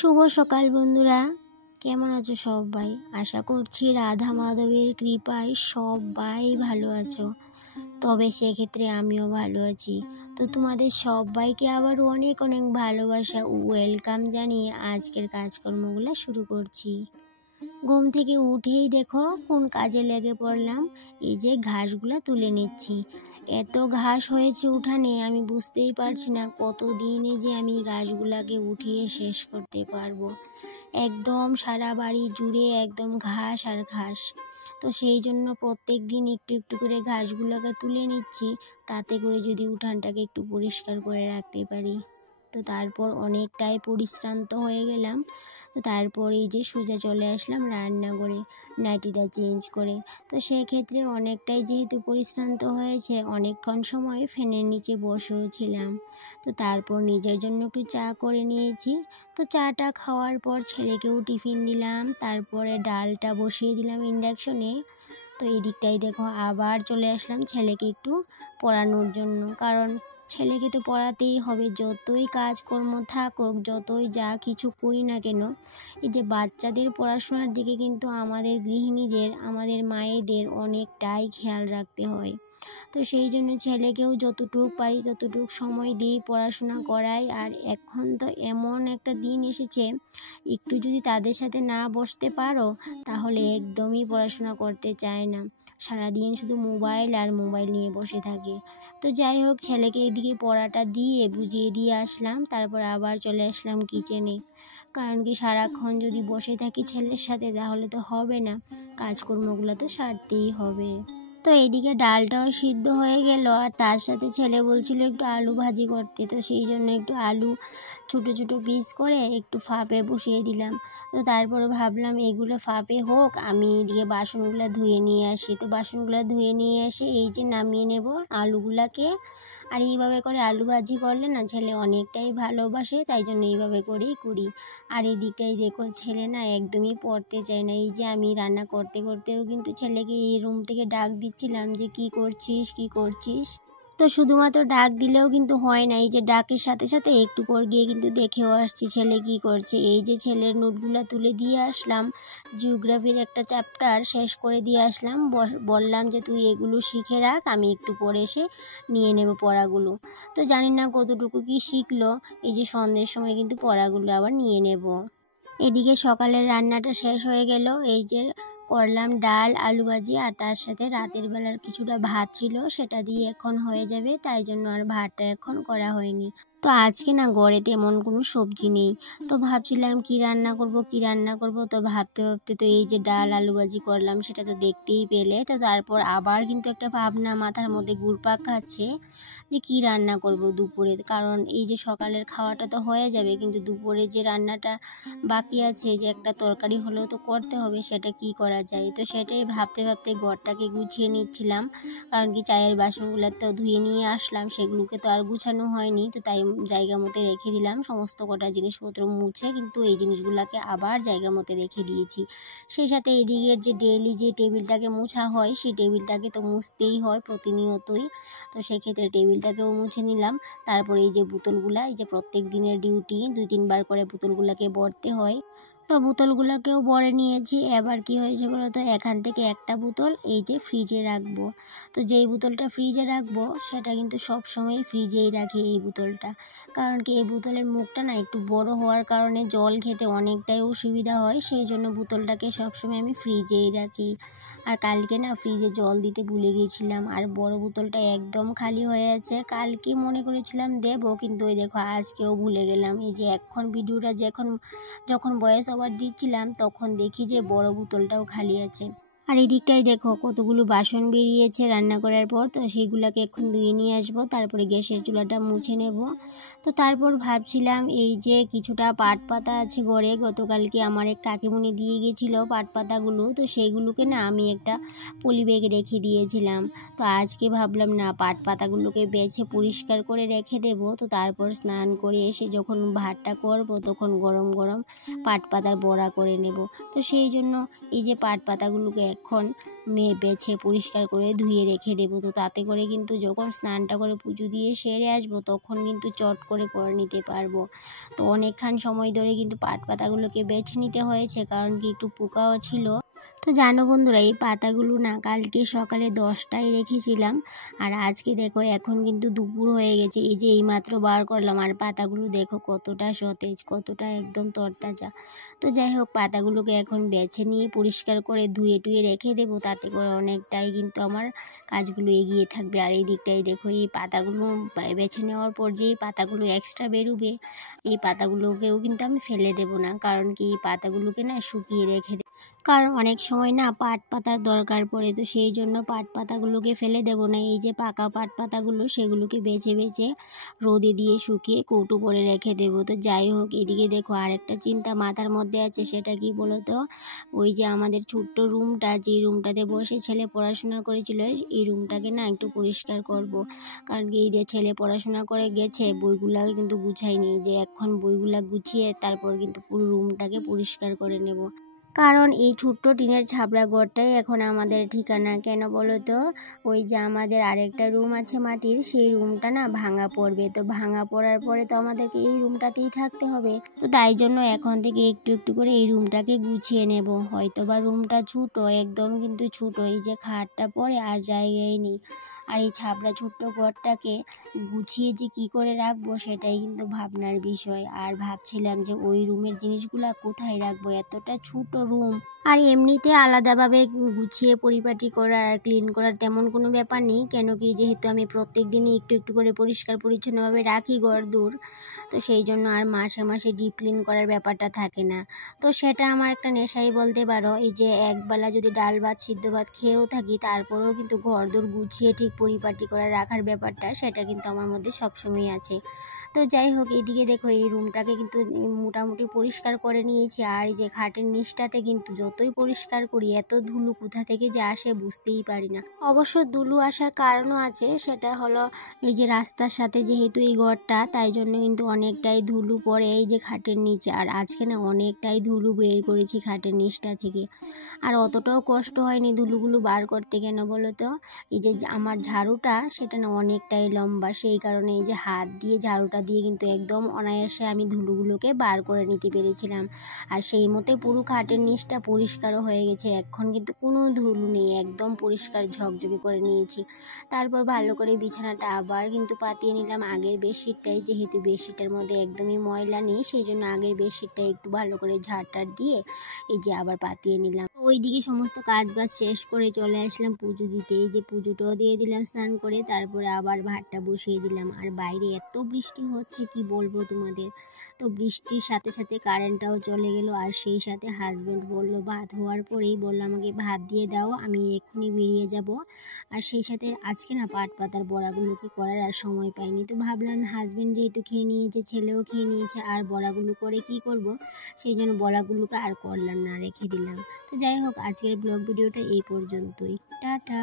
শুভ সকাল বন্ধুরা, কেমন আছো সবাই? আশা করছি রাধা মাধবের কৃপায় সবাই ভালো আছো। তবে সেক্ষেত্রে আমিও ভালো আছি। তো তোমাদের সবাইকে আবার অনেক অনেক ভালোবাসা ও ওয়েলকাম জানিয়ে আজকের কাজকর্মগুলো শুরু করছি। ঘুম থেকে উঠেই দেখো কোন কাজে লেগে পড়লাম। এই যে ঘাসগুলো তুলে নিচ্ছি। এত ঘাস হয়েছে উঠানে, আমি বুঝতেই পারছি না কতদিনে যে আমি ঘাসগুলাকে উঠিয়ে শেষ করতে পারবো। একদম সারা বাড়ি জুড়ে একদম ঘাস আর ঘাস। তো সেই জন্য প্রত্যেক দিন একটু একটু করে ঘাসগুলোকে তুলে নিচ্ছি, তাতে করে যদি উঠানটাকে একটু পরিষ্কার করে রাখতে পারি। তো তারপর অনেকটাই পরিশ্রান্ত হয়ে গেলাম। তো তারপর এই যে সোজা চলে আসলাম রান্নাঘরে নাইটিটা চেঞ্জ করে। তো সেক্ষেত্রে অনেকটাই যেহেতু পরিশ্রান্ত হয়েছে, অনেকক্ষণ সময় ফ্যানের নিচে বসেও ছিলাম। তো তারপর নিজের জন্য একটু চা করে নিয়েছি। তো চাটা খাওয়ার পর ছেলেকেও টিফিন দিলাম, তারপরে ডালটা বসিয়ে দিলাম ইন্ডাকশনে। তো এই দিকটাই দেখো আবার চলে আসলাম ছেলেকে একটু পড়ানোর জন্য, কারণ ছেলেকে তো পড়াতেই হবে। যতই কাজকর্ম থাকুক, যতই যা কিছু করি না কেন, এই যে বাচ্চাদের পড়াশোনার দিকে কিন্তু আমাদের গৃহিণীদের, আমাদের মায়েদের অনেকটাই খেয়াল রাখতে হয়। তো সেই জন্য ছেলেকেও যতটুকু পারি ততটুকু সময় দিই, পড়াশোনা করাই। আর এখন তো এমন একটা দিন এসেছে, একটু যদি তাদের সাথে না বসতে পারো তাহলে একদমই পড়াশোনা করতে চায় না। সারাদিন শুধু মোবাইল আর মোবাইল নিয়ে বসে থাকে। তো যাই হোক, ছেলেকে এদিকে পড়াটা দিয়ে বুঝিয়ে দিয়ে আসলাম, তারপর আবার চলে আসলাম কিচেনে। কারণ কি, সারাক্ষণ যদি বসে থাকি ছেলের সাথে তাহলে তো হবে না, কাজকর্মগুলো তো সারতেই হবে। তো এইদিকে ডালটাও সিদ্ধ হয়ে গেল, আর তার সাথে ছেলে বলছিল একটু আলু ভাজি করতে। তো সেই জন্য একটু আলু ছোটো ছোটো পিস করে একটু ফাঁপে বসিয়ে দিলাম। তো তারপরে ভাবলাম এগুলো ফাঁপে হোক, আমি এদিকে বাসনগুলো ধুয়ে নিয়ে আসি। তো বাসনগুলো ধুয়ে নিয়ে এসে এই যে নামিয়ে নেব আলুগুলাকে। আর এইভাবে করে আলু ভাজি করলে না ছেলে অনেকটাই ভালোবাসে, তাই জন্য এইভাবে করেই করি। আর এদিকটাই দেখো ছেলে না একদমই পড়তে চায় না। এই যে আমি রান্না করতে করতেও কিন্তু ছেলেকে এই রুম থেকে ডাক দিচ্ছিলাম যে কি করছিস কি করছিস। তো শুধুমাত্র ডাক দিলেও কিন্তু হয় না, এই যে ডাকের সাথে সাথে একটু পর গিয়ে কিন্তু দেখেও আসছি ছেলে কি করছে। এই যে ছেলের নোটগুলো তুলে দিয়ে আসলাম, জিওগ্রাফির একটা চ্যাপ্টার শেষ করে দিয়ে আসলাম। বললাম যে তুই এগুলো শিখে রাখ, আমি একটু পরে এসে নিয়ে নেব পড়াগুলো। তো জানি না কতটুকু কি শিখলো। এই যে সন্ধ্যের সময় কিন্তু পড়াগুলো আবার নিয়ে নেব। এদিকে সকালের রান্নাটা শেষ হয়ে গেল। এই যে করলাম ডাল আলু ভাজি, আর তার সাথে রাতের বেলার কিছুটা ভাত ছিল, সেটা দিয়ে এখন হয়ে যাবে, তাই জন্য আর ভাতটা এখন করা হয়নি। তো আজকে না ঘরে তেমন কোনো সবজি নেই। তো ভাবছিলাম কি রান্না করব। তো ভাবতে ভাবতে তো এই যে ডাল আলু ভাজি করলাম, সেটা তো দেখতেই পেলে। তো তারপর আবার কিন্তু একটা ভাবনা মাথার মধ্যে ঘুরপাক খাচ্ছে যে কি রান্না করব দুপুরে। কারণ এই যে সকালের খাওয়াটা তো হয়ে যাবে, কিন্তু দুপুরে যে রান্নাটা বাকি আছে, যে একটা তরকারি হলেও তো করতে হবে, সেটা কি করা যায়। তো সেটাই ভাবতে ভাবতে ঘরটাকে গুছিয়ে নিচ্ছিলাম। কারণ কি, চায়ের বাসনগুলো তো ধুয়ে নিয়ে আসলাম, সেগুলোকে তো আর গুছানো হয়নি। তো তাই জায়গা মতো রেখে দিলাম সমস্ত কটা জিনিসপত্র মুছে, কিন্তু এই জিনিসগুলোকে আবার জায়গা মতো রেখে দিয়েছি। সেই সাথে এদিকের যে ডেইলি যে টেবিলটাকে মোছা হয়, সেই টেবিলটাকে তো মুছতেই হয় প্রতিনিয়তই। তো সেক্ষেত্রে টেবিলটাকেও মুছে নিলাম। তারপরে এই যে বোতলগুলা, এই যে প্রত্যেক দিনের ডিউটি 2-3 বার করে বোতলগুলোকে ভরতে হয়। তো বোতলগুলোকেও ভরে নিয়েছি। এবার কি হয়েছে বলো তো, এখান থেকে একটা বোতল এই যে ফ্রিজে রাখবো। তো যেই বোতলটা ফ্রিজে রাখবো সেটা কিন্তু সব সময় ফ্রিজেই রাখি এই বোতলটা। কারণ কি, এই বোতলের মুখটা না একটু বড় হওয়ার কারণে জল খেতে অনেকটাই অসুবিধা হয়, সেই জন্য বোতলটাকে সবসময় আমি ফ্রিজেই রাখি। আর কালকে না ফ্রিজে জল দিতে ভুলে গিয়েছিলাম, আর বড় বোতলটা একদম খালি হয়ে আছে। কালকে মনে করেছিলাম দেবো, কিন্তু ওই দেখো আজকেও ভুলে গেলাম। এই যে এখন ভিডিওটা যখন ভয়েস ওভার দিচ্ছিলাম, তখন দেখি যে বড় বোতলটাও খালি আছে। আর এই দিকটাই দেখো কতগুলো বাসন বেরিয়েছে রান্না করার পর। তো সেইগুলোকে এখন ধুয়ে নিয়ে আসবো, তারপরে গ্যাসের চুলাটা মুছে নেব। তো তারপর ভাবছিলাম এই যে কিছুটা পাট পাতা আছে ঘরে, গতকালকে আমার এক কাকিমুনি দিয়ে গেছিলো পাট পাতাগুলো। তো সেইগুলোকে না আমি একটা পলি ব্যাগে রেখে দিয়েছিলাম। তো আজকে ভাবলাম না, পাট পাতাগুলোকে বেছে পরিষ্কার করে রেখে দেব। তো তারপর স্নান করে এসে যখন ভাতটা করব, তখন গরম গরম পাট পাতার বড়া করে নেব। তো সেই জন্য এই যে পাট পাতাগুলোকে অনেকক্ষণ বেছে পরিষ্কার করে ধুয়ে রেখে দেবো। তো তাতে করে কিন্তু যখন স্নানটা করে পুজো দিয়ে সেরে আসবো তখন কিন্তু চট করে নিতে পারবো। তো অনেকক্ষণ সময় ধরে কিন্তু পাট পাতাগুলোকে বেছে নিতে হয়েছে, কারণ কি একটু পোকাও ছিল। তো জানো বন্ধুরা, এই পাতাগুলো না কালকে সকালে 10টায় রেখেছিলাম, আর আজকে দেখো এখন কিন্তু দুপুর হয়ে গেছে। এই যে এইমাত্র বার করলাম, আর পাতাগুলো দেখো কতটা সতেজ, কতটা একদম তরতাজা। তো যাই হোক, পাতাগুলোকে এখন বেছে নিয়ে পরিষ্কার করে ধুয়ে টুয়ে রেখে দেবো, তাতে করে অনেকটাই কিন্তু আমার কাজগুলো এগিয়ে থাকবে। আর এই দিকটাই দেখো, এই পাতাগুলো বেছে নেওয়ার পর যেই পাতাগুলো এক্সট্রা বেরোবে, এই পাতাগুলোকেও কিন্তু আমি ফেলে দেবো না, কারণ কি এই পাতাগুলোকে না শুকিয়ে রেখে দেবো, কারণ অনেক সময় না পাট পাতার দরকার পড়ে। তো সেই জন্য পাট পাতাগুলোকে ফেলে দেবো না। এই যে পাকা পাট পাতাগুলো সেগুলোকে বেছে বেছে রোদে দিয়ে শুকিয়ে কৌটো করে রেখে দেবো। তো যাই হোক, এদিকে দেখো আরেকটা চিন্তা মাথার মধ্যে আছে, সেটা কি বলো তো, ওই যে আমাদের ছোট্ট রুমটা, যে রুমটাতে বসে ছেলে পড়াশোনা করেছিল, এই রুমটাকে না একটু পরিষ্কার করব। কারণ কি এই যে ছেলে পড়াশোনা করে গেছে, বইগুলাকে কিন্তু গুছাইনি, যে এখন বইগুলা গুছিয়ে তারপর কিন্তু পুরো রুমটাকে পরিষ্কার করে নেব। কারণ এই ছোট্ট টিনের ছাপড়া ঘরটাই এখন আমাদের ঠিকানা। কেন বলো তো, ওই যে আমাদের আরেকটা রুম আছে মাটির, সেই রুমটা না ভাঙা পড়বে। তো ভাঙা পড়ার পরে তো আমাদেরকে এই রুমটাতেই থাকতে হবে। তো তাই জন্য এখন থেকে একটু একটু করে এই রুমটাকে গুছিয়ে নেব। হয়তো বা রুমটা ছোটো, একদম কিন্তু ছোটো, এই যে খাটটা পড়ে আর জায়গায় নেই। আর এই ছাপড়া ছোট্ট ঘরটাকে গুছিয়ে যে কি করে রাখবো সেটাই কিন্তু ভাবনার বিষয়। আর ভাবছিলাম যে ওই রুমের জিনিসগুলা কোথায় রাখবো, এতটা ছোট রুম। আর এমনিতে আলাদাভাবে গুছিয়ে পরিপাটি করার আর ক্লিন করার তেমন কোনো ব্যাপার নেই, কেন কি যেহেতু আমি প্রত্যেক দিনই একটু একটু করে পরিষ্কার পরিচ্ছন্নভাবে রাখি ঘর দূর, তো সেই জন্য আর মাসে মাসে ডিপ ক্লিন করার ব্যাপারটা থাকে না। তো সেটা আমার একটা নেশাই বলতে পারো। এই যে একবেলা যদি ডাল ভাত সিদ্ধ ভাত খেয়েও থাকি, তারপরেও কিন্তু ঘর দূর গুছিয়ে ঠিক পরিপাটি করে রাখার ব্যাপারটা, সেটা কিন্তু আমার মধ্যে সবসময় আছে। তো যাই হোক, এইদিকে দেখো এই রুমটাকে কিন্তু মোটামুটি পরিষ্কার করে নিয়েছি। আর এই যে খাটের নিচটাতে কিন্তু যতই পরিষ্কার করি, এত ধুলো কোথা থেকে যে আসে বুঝতেই পারি না। অবশ্য ধুলো আসার কারণও আছে, সেটা হলো এই যে রাস্তার সাথে যেহেতু এই ঘরটা, তাই জন্য কিন্তু অনেকটাই ধুলো পড়ে এই যে খাটের নিচে। আর আজকে না অনেকটাই ধুলো বের করেছি খাটের নিচটা থেকে, আর অতটাও কষ্ট হয়নি ধুলোগুলো বার করতে। কেন বলো তো, এই যে আমার ঝাড়ুটা সেটা না অনেকটাই লম্বা, সেই কারণে এই যে হাত দিয়ে ঝাড়ুটা দিয়ে কিন্তু একদম অনায়াসে আমি ধুলোগুলোকে বার করে নিতে পেরেছিলাম। আর সেই মতে পুরো খাটের নিচটা পরিষ্কারও হয়ে গেছে, এখন কিন্তু কোনো ধুলো নেই, একদম পরিষ্কার ঝকঝকে করে নিয়েছি। তারপর ভালো করে বিছানাটা আবার কিন্তু পাতিয়ে নিলাম আগের বেডশিটটাই, যেহেতু বেডশিটের মধ্যে একদমই ময়লা নেই, সেই জন্য আগের বেডশিটটা একটু ভালো করে ঝাড়টার দিয়ে এই যে আবার পাতিয়ে নিলাম। ওইদিকে সমস্ত কাজ বাজ শেষ করে চলে আসলাম পুজো দিতে। এই যে পুজোটাও দিয়ে দিলাম স্নান করে, তারপরে আবার ভাতটা বসিয়ে দিলাম। আর বাইরে এত বৃষ্টি হচ্ছে কি বলবো তোমাদের। তো বৃষ্টির সাথে সাথে কারেন্টটাও চলে গেল, আর সেই সাথে হাজব্যান্ড বলল ভাত হওয়ার পরেই বললো আমাকে ভাত দিয়ে দাও, আমি এক্ষুনি বেরিয়ে যাব। আর সেই সাথে আজকে না পাট পাতার বড়াগুলোকে করার আর সময় পাইনি। তো ভাবলাম হাজব্যান্ড যেহেতু খেয়ে নিয়েছে, ছেলেও খেয়ে নিয়েছে, আর বড়াগুলো করে কি করব, সেই জন্য বড়াগুলোকে আর করলাম না, রেখে দিলাম। তো যাই হোক, আজকের ব্লগ ভিডিওটা এই পর্যন্তই। টাটা।